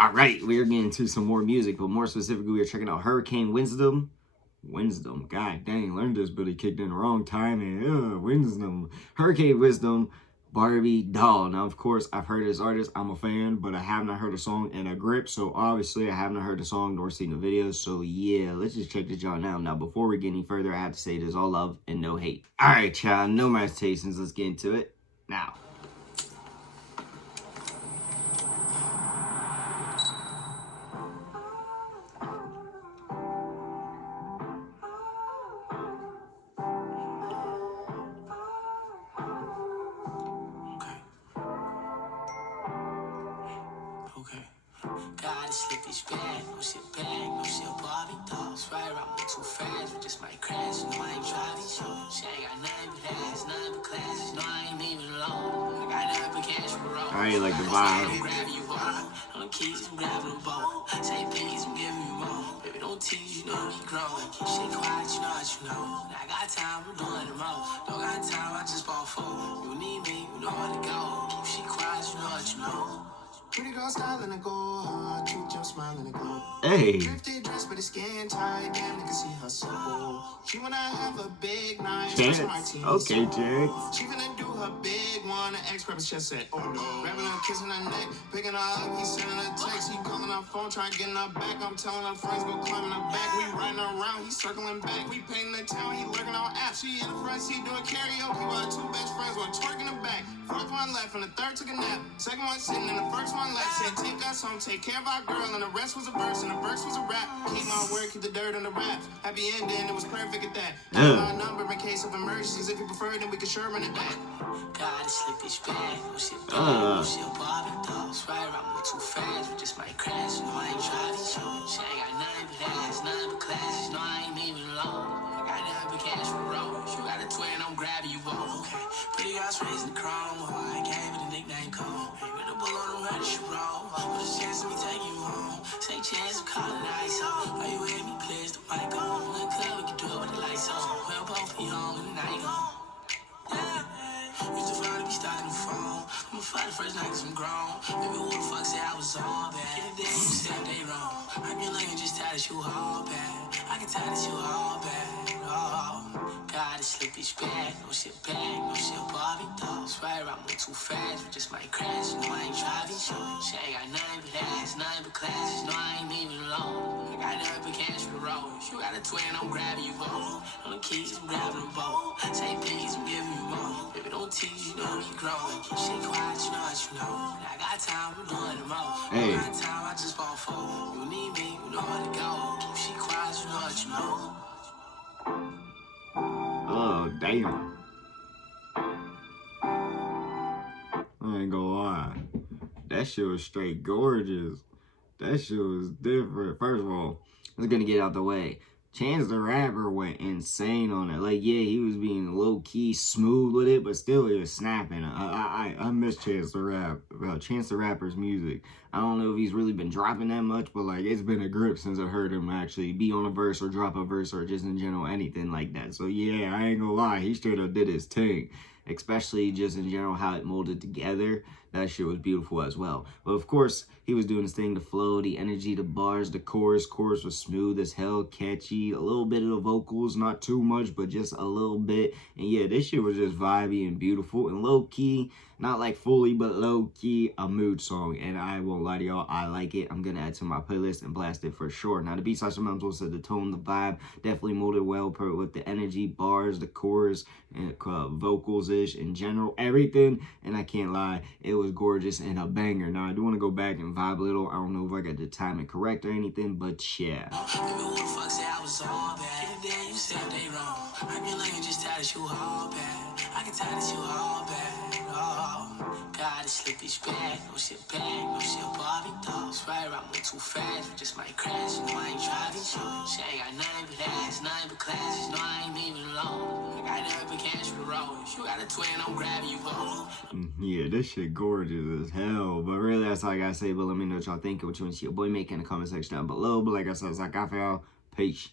All right, we're getting into some more music, but more specifically, we're checking out Hurricane Wisdom. God dang, learned this, but he kicked in the wrong time. And Wisdom. Hurricane Wisdom, Barbie doll. Now, of course, I've heard this artist. I'm a fan, but I have not heard a song in a grip. So obviously, I have not heard the song nor seen the videos. So yeah, let's just check this out now. Now, before we get any further, I have to say this all love and no hate. All right, y'all, no more hesitations. Let's get into it now. Okay. Gotta slip this bag, no shit bag, no shit Barbie dolls. Right around me too fast, we just might crash. You know I ain't driving slow. She ain't got nothing but ass, nothing but class. You know I ain't even alone. I got nothing but cash for roll. I ain't like the vibe. I'm grabbing you hard. On the keys, I'm grabbing them both. Say please, I'm giving you more. Baby, don't tease, you know we grown. Keep shit quiet, you know what you know. I got time, we're doing the most. Don't got time, I just bought food. You need me, you know where to go. Keep shit quiet, you know what you know. Pretty girl style and I go hard, cute your smile and I go. Hey. Thrifty dress but the skin tight, damn nigga see her so. She wanna have a big night. Chance. Okay, Chance. She finna do her big one. The ex-rapper just said, oh no. Grabbing her, kissing her neck, picking her up, he sending her text. He calling her phone, trying to get in her back. I'm telling her friends go climbing her back. We riding around, he circling back. We painting the town, he lurking on apps. She in the front seat doing karaoke while her two best friends were twerking the back. Fourth one left and the third took a nap. Second one sitting and the first one left. Said take us home, take care of our girl, and the rest was a verse and the verse was a rap. Keep my word, keep the dirt on the rap. Happy ending, it was perfect at that. My number in case of emergencies. If you prefer, then we can sure run it back. Gotta slip this bag, no shit bag, no shit Barbie dolls. Right around me too fast, we just might crash. You know I ain't driving slow. She ain't got nothing but ass, nothing but class. You know I ain't even alone. I got nothing but cash for roll. You got a twin, I'm grabbing you both. Okay, pretty girls raising the chrome. Oh, I gave it a nickname cone. With a bull on them, ready to roll. With a chance of me taking you home. Say chance of calling ice on. Are you with me? Please the mic on. In the club, we can do it with the lights on. We'll both be home in the night on. Yeah. Used to find me stuck in the phone. I'ma fight the first night cause I'm grown. Baby, who the fuck said I was all bad? Get a day, you said they wrong. I can look and just tell that you all bad. I can tell that you all bad. Oh, gotta slip this bag, no shit Barbie dolls. Right around me too fast, we just might crash. You know I ain't driving slow. She ain't got nothing but ass, nothing but class. You know I ain't even alone. I got nothing but cash for the road. You got a twin, I'm grabbing you both. On the keys, I'm grabbing them both. Say please, I'm giving you more. Baby, don't tease, you know we grown. Keep shit quiet, you know what you know. I got time, we're doing the most. Hey. I got time, I just bought food. You need me, you know where to go. Keep shit quiet, you know what you know. Oh, damn. I ain't gonna lie. That shit was straight gorgeous. That shit was different. First of all, I was gonna get out the way. Chance the Rapper went insane on it. Like, yeah, he was being low-key smooth with it, but still he was snapping. I miss Chance the Rapper's music. I don't know if he's really been dropping that much, but like it's been a grip since I've heard him actually be on a verse or drop a verse or just in general anything like that. So yeah, I ain't gonna lie, he straight up did his thing. Especially just in general how it molded together. That shit was beautiful as well. But of course, he was doing his thing, the flow, the energy, the bars, the chorus. Chorus was smooth as hell, catchy. A little bit of the vocals, not too much, but just a little bit. And yeah, this shit was just vibey and beautiful and low-key. Not like fully, but low-key, a mood song. And I won't lie to y'all, I like it. I'm gonna add to my playlist and blast it for sure. Now, the beats, I sometimes said the tone, the vibe, definitely molded well with the energy, bars, the chorus, and vocals-ish in general, everything. And I can't lie, it was gorgeous and a banger. Now, I do want to go back and vibe a little. I don't know if I got the timing correct or anything, but yeah. Gotta slip this bag, no shit Barbie dolls. Right around me too fast, we just might crash. You know I ain't driving slow. She ain't got nothing but ass, nothing but class. You know I ain't even alone. I got nothing but cash for the road. You got a twin, I'm grabbing you both. Yeah, this shit gorgeous as hell. But really, that's all I gotta say. But let me know what y'all think. What you want to see your boy make in the comment section down below. But like I said, it's like I feel. Peace.